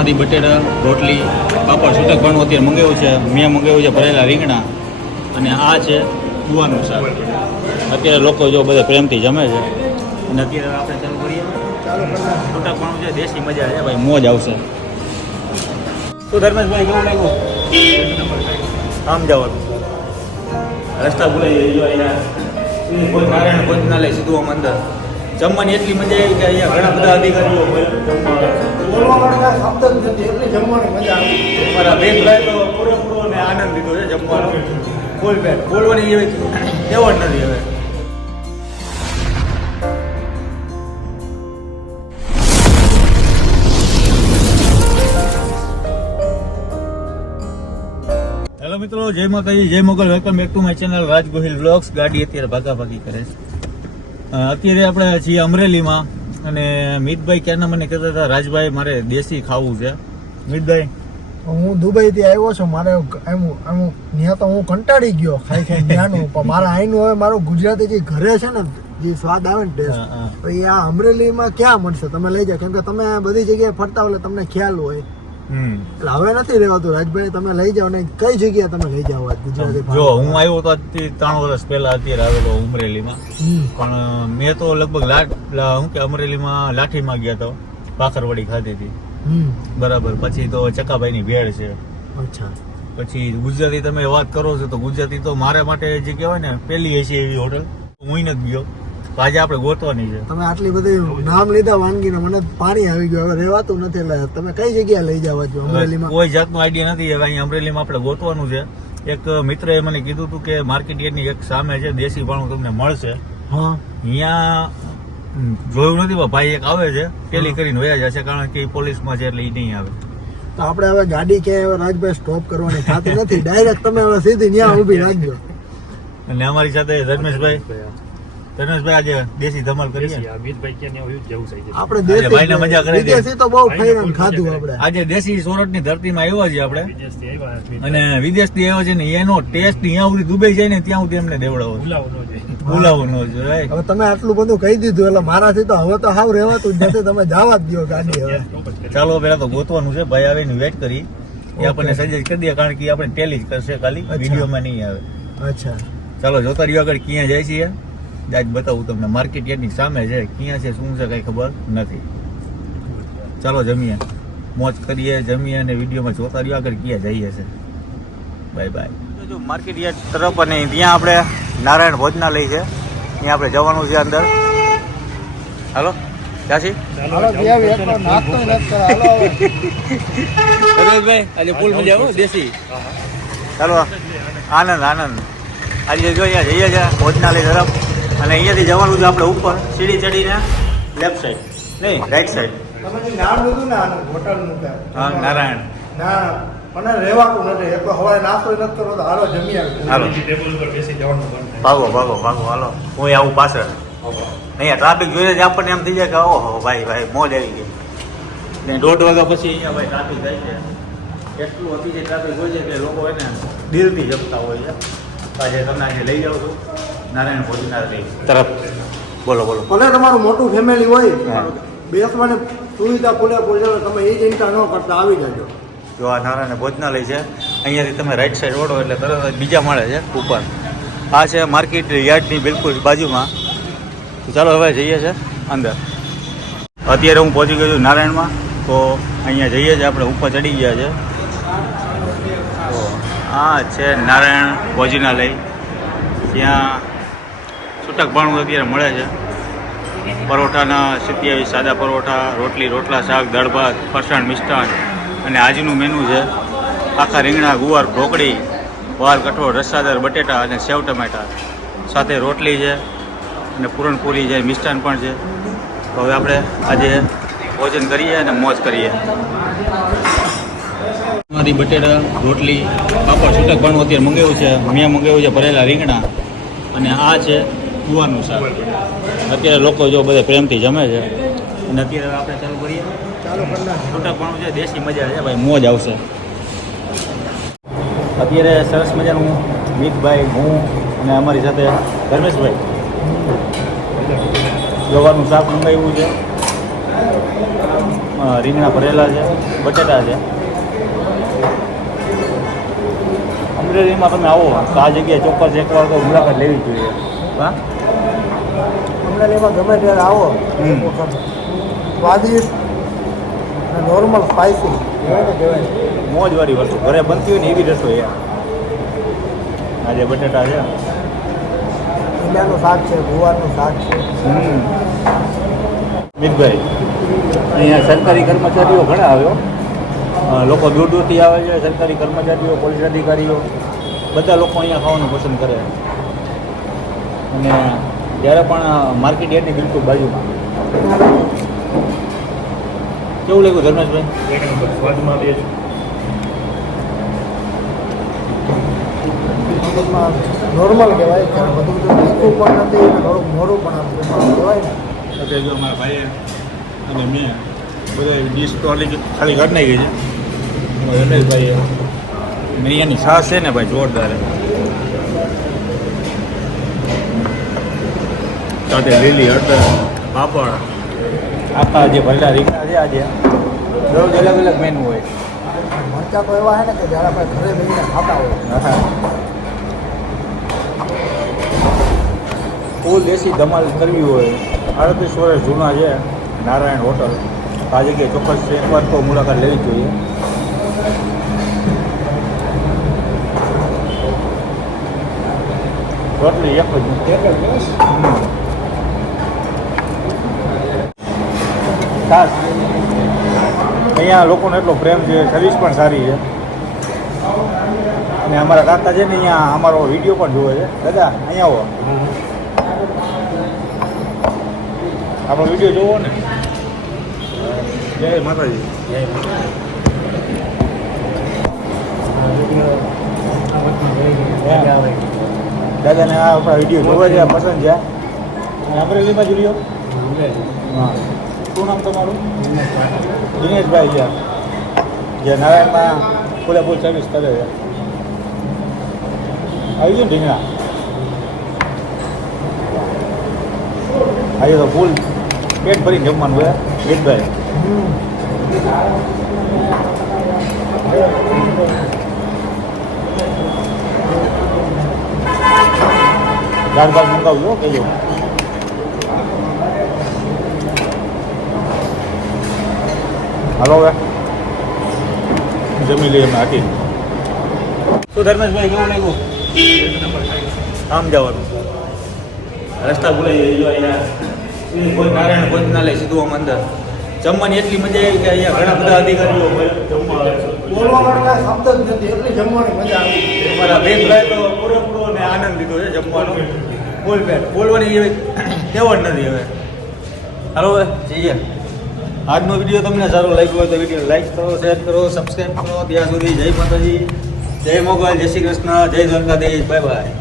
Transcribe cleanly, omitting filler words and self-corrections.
માંથી બટેટા રોટલી પાપડ છૂટક ભાણું અત્યારે મંગાવ્યું છે. મેં મંગાવ્યું છે ભરેલા રીંગણા અને આ છે ગુવાનું શાક. અત્યારે લોકો જો બધા પ્રેમથી જમે છે અને અત્યારે આપણે ચાલુ કરીએ. છૂટક ભાણું છે, દેશી મજા છે ભાઈ, મોજ આવશે. શું ધર્મેશભાઈ કેવું લાગ્યું? આમ જવાનું રસ્તા ભૂલાઈ જાય. નારાયણ ભોજનાલય સીધું આમ અંદર જમવાની એટલી મજા આવી કે અહીંયા ઘણા બધા અધિકારીઓ મારા બેન ભાઈ તો પૂરેપૂરો ને આનંદ લીધો છે જમવાનો. ફૂલ પેટ બોલવાની એવી કેવો જ નથી હવે. હેલો મિત્રો, જય માતાજી, જય Mogal. Welcome back to my channel Raj Gohil vlogs. ગાડી અત્યારે ભાગાભાગી કરે છે. અત્યારે આપણે છીએ અમરેલીમાં અને મિતભાઈ ક્યારના મને કહેતા હતા રાજભાઈ મારે દેશી ખાવું છે. મિતભાઈ, હું દુબઈથી આવ્યો છું. મારે ત્યાં તો હું કંટાળી ગયો ખાઈ ખાઈ ત્યાંનું. પણ મારા અહીંનું હવે મારું ગુજરાતી જે ઘરે છે ને જે સ્વાદ આવે ને ટેસ્ટ, એ આ અમરેલીમાં ક્યાં મળશે? તમે લઈ જાઓ, કેમ કે તમે બધી જગ્યાએ ફરતા હોય તમને ખ્યાલ હોય. એટલે હવે નથી રહેવાતું રાજભાઈ, તમે લઈ જાઓ ને કઈ જગ્યાએ તમે લઈ જાઓ ગુજરાતી? જો હું આવ્યો તો 3 વર્ષ પહેલા અત્યારે આવેલો અમરેલીમાં, પણ મેં તો લગભગ અમરેલીમાં લાઠીમાં ગયા તો ભાખરવડી ખાધી હતી. બરાબર. પછી તો ચકાભાઈ ની ભેળ છે. અચ્છા. પછી ગુજરાતી તમે વાત કરો છો તો ગુજરાતી તો મારા માટે જે કહેવાય ને પેલી હશે એવી હોટલ હું નથી ગયો. આજે આપણે ગોતવાની છે. તમે આટલી બધી નામ લીધા વાનગીને મને પાણી આવી ગયું. હવે રહેવાતું નથી. એટલે તમે કઈ જગ્યાએ લઈ જવા છો અમરેલીમાં? કોઈ જાતનો આઈડિયા નથી. હવે અહીંયા અમરેલીમાં આપણે ગોતવાનું છે. એક મિત્રએ મને કીધું હતું કે માર્કેટ યાર્ડની એક સામે છે, દેશી ભાણું તમને મળશે. હા, અહીંયા જોયું નથી ભાઈ, એક આવે છે પેલી કરીને વયા જશે, કારણ કે પોલીસમાં છે એટલે એ નહીં આવે. તો આપણે હવે ગાડી કે રાજભાઈ સ્ટોપ કરવાની થતી નથી. ડાયરેક્ટ તમે હવે સીધી ત્યાં ઊભી રાખજો. અને અમારી સાથે ધર્મેશભાઈ આજે દેશી ધમાલ કરીએ. આપણે દેશી મજા કરી વિદેશી તો બહુ ખાઈને ખાધું આપણે. આજે દેશી સોરઠની ધરતીમાં આવ્યા છીએ આપણે, અને વિદેશથી આવ્યો છે ને એનો ટેસ્ટ અહીંયા સુધી દુબઈ જાય ને ત્યાં સુધી એમને દેવડાવો, ભૂલાવો ન જોઈએ. હવે તમે આટલું બધું કહી દીધું એટલે મારાથી તો હવે તો હાવ રહેવાતું જ નથી. તમે જવા જ દો ગાડી. હવે ચાલો પેલા તો ગોતવાનું છે. ભાઈ આવે વેઇટ કરી, એ આપણને સજેસ્ટ કરી દે, કારણ કે આપણે ટેલી જ કરશે ખાલી, વિડીયોમાં નહીં આવે. અચ્છા, ચાલો જોતા રહ્યો આગળ ક્યાં જાય છે. આજ બતાવું તમને. માર્કેટ યાર્ડની સામે છે. ક્યાં છે શું છે કઈ ખબર નથી. ચાલો જમીએ, મોજ કરીએ, જમીએ અને વિડીયોમાં જોતા રહ્યો આગળ ક્યાં જઈએ છે. Bye bye. જો માર્કેટ યાર્ડ તરફ, અને ત્યાં આપણે નારાયણ ભોજનાલય છે, ત્યાં આપણે જવાનું છે અંદર. હાલો ક્યાંથી? ભાઈ આજે ફૂલ મજા આવો દેશી. ચાલો આનંદ આનંદ. આજે જો અહીંયા જઈએ છીએ ભોજનાલય તરફ, અને અહીંયાથી જવાનું છે આપણે ઉપર સીડી ચડીને લેફ્ટ સાઈડ નહીં રાઈટ સાઈડ. તમે જે નામ લીધું ને આનું હોટલનું, હા નારાયણ. ના મને રહેવાતું નથી. એક સવારે નાસ્તો નથી કરવો તો હાલો જમી આવી. હાલો ભાગો ભાગો ભાગો હાલો. હું આવું પાછળ. અહીંયા ટ્રાફિક જોઈએ છે આપણને એમ થઈ જાય કે ઓહો ભાઈ ભાઈ મોજ આવી ગઈ. ને 1:30 વાગ્યા પછી અહીંયા ભાઈ ટ્રાફિક થાય છે. એટલું અતિશય ટ્રાફિક હોય છે કે લોકો એને દિલથી જમતા હોય છે. આજે તમને આજે લઈ જાઉં છું નારાયણ ભોજનાલય તરફ. બોલો બોલો. ભલે તમારું મોટું ફેમિલી હોય, બેસવાની સુવિધા પૂરેપૂરી, તમે એ ચિંતા ન કરતા આવી જજો. જો આ નારાયણ ભોજનાલય છે, અહીંયાથી તમે રાઈટ સાઈડ ઓળો એટલે તરત જ બીજા માળે છે ઉપર. આ છે માર્કેટ યાર્ડની બિલકુલ બાજુમાં. ચાલો હવે જઈએ છીએ અંદર. અત્યારે હું પહોંચી ગયો છું નારાયણમાં, તો અહીંયા જઈએ છીએ આપણે. ઉપર ચડી ગયા છે. તો આ છે નારાયણ ભોજનાલય. ત્યાં છૂટક ભાણું અત્યારે મળે છે. પરોઠાના 27 સાદા પરોઠા, રોટલી, રોટલા, શાક, દાળ ભાત, ફરસાણ, મિષ્ટાન, અને આજનું મેનુ છે આખા રીંગણા, ગુવાર, ઢોકળી, વાલ, કઠોળ, રસાદાર બટેટા અને સેવ ટમેટા, સાથે રોટલી છે અને પૂરણપૂરી છે, મિષ્ટાન પણ છે. તો હવે આપણે આજે ભોજન કરીએ અને મોજ કરીએ. માંથી બટેટા, રોટલી, પાપડ છૂટક ભાણું અત્યારે મંગાવ્યું છે. મેં મંગાવ્યું છે ભરેલા રીંગણા, અને આ છે ગુવાનું શાક. અત્યારે લોકો જો બધા પ્રેમથી જમે છે, અને અત્યારે આપણે ચાલુ કરીએ. છૂટક ભાણું છે, દેશી મજા છે ભાઈ, મોજ આવશે. અત્યારે સરસ મજાનું મિતભાઈ, હું અને અમારી સાથે ધર્મેશભાઈ ગવાનું શાક મંગાવ્યું છે. રીંગણા ભરેલા છે, બટેટા છે. અમરેલીમાં તમે આવો તો આ જગ્યાએ ચોક્કસ એકવાર તો મુલાકાત લેવી જોઈએ. હા, અમરેલીમાં ગમે ત્યારે આવો હમ. એક વખત સ્વાદિષ્ટ અને નોર્મલ સ્પાઇસી કહેવાય. મોજવાળી વસ્તુ ઘરે બનતી હોય ને એવી રસોઈ યાર. આજે બટેટા છે. ઈંડાનું શાક છે, ગુવારનું શાક છે. મિતભાઈ, અહીંયા સરકારી કર્મચારીઓ ઘણા આવ્યો. લોકો દૂર દૂરથી આવે છે. સરકારી કર્મચારીઓ, પોલીસ અધિકારીઓ બધા લોકો અહીંયા ખાવાનું પસંદ કરે. અને જ્યારે પણ માર્કેટ યાર્ડની બિલકુલ બાજુમાં. કેવું લાગ્યું ધર્મેશભાઈ? સ્વાદમાં બે છે. નોર્મલ કહેવાય કારણ બધું તીખું પણ નથી અને થોડુંક મોરું પણ આપતું કહેવાય ને. એટલે જો અમારા ભાઈએ અને મેં બધા ડીશ તો ખાલી કરી નાખી છે. રમેશભાઈએ અહીંયાની છાશ છે ને ભાઈ જોરદાર. સાથે લીલી હળદર, પાપડ, આખા જે ભરેલા રીંગણા છે. આજે દરરોજ અલગ અલગ મેનુ હોય. મરચાં તો એવા છે ને કે જ્યારે આપણે ઘરે બેસીને ખાતા હોય. ફૂલ દેશી ધમાલ કરવી હોય 38 વર્ષ જૂના છે નારાયણ હોટલ. આ જગ્યાએ ચોક્કસ એકવાર તો મુલાકાત લેવી જોઈએ. રોટલી એક જ ખાસ. અહીંયા લોકોનો એટલો પ્રેમ છે, સર્વિસ પણ સારી છે. અને અમારા કાકા છે ને અહીંયા અમારો વિડીયો પણ જોવે છે. દાદા અહીંયા આવો, આપણો વિડીયો જોવો ને. જય માતાજી. દાદાને આ આપણા વિડીયો જોવે છે, પસંદ છે. અને અમરેલીમાં જ રહ્યો. હા, શું નામ તમારું? દિનેશભાઈ છે, જે નારાયણમાં ફૂલેફૂલ સર્વિસ કરે છે. આવી ગયું ઢીંગણા. આજે તો ફૂલ પેટ ભરીને જમવાનું હોય ગીતભાઈ. દાળ ભાત મંગાવજો કહેજો. હાલો હવે જમી લઈએ અમે હાટી. શું ધર્મેશભાઈ કેવું લાગ્યું? આમ જવાનું રસ્તા ભૂલાઈ જાય. અહીંયા કોઈ નારાયણ ભોજનાલય સીધું આમ અંદર. જમવાની એટલી મજા આવી કે અહીંયા ઘણા બધા અધિકારીઓ બોલવા માટે કાંઈ શબ્દ જ નથી એટલી જમવાની મજા આવી. અમારા બેન ભાઈ તો પૂરેપૂરો ને આનંદ લીધો છે જમવાનો. બોલવાની એવી ટેવ જ નથી હવે. હાલો હવે જઈએ. આજનો વિડીયો તમને સારો લાગ્યો હોય તો વિડીયો લાઈક કરો, શેર કરો, સબસ્ક્રાઈબ કરો. ત્યાં સુધી જય માતાજી, જય મોગલ, જય શ્રી કૃષ્ણ, જય દ્વારકાધીશ. Bye bye.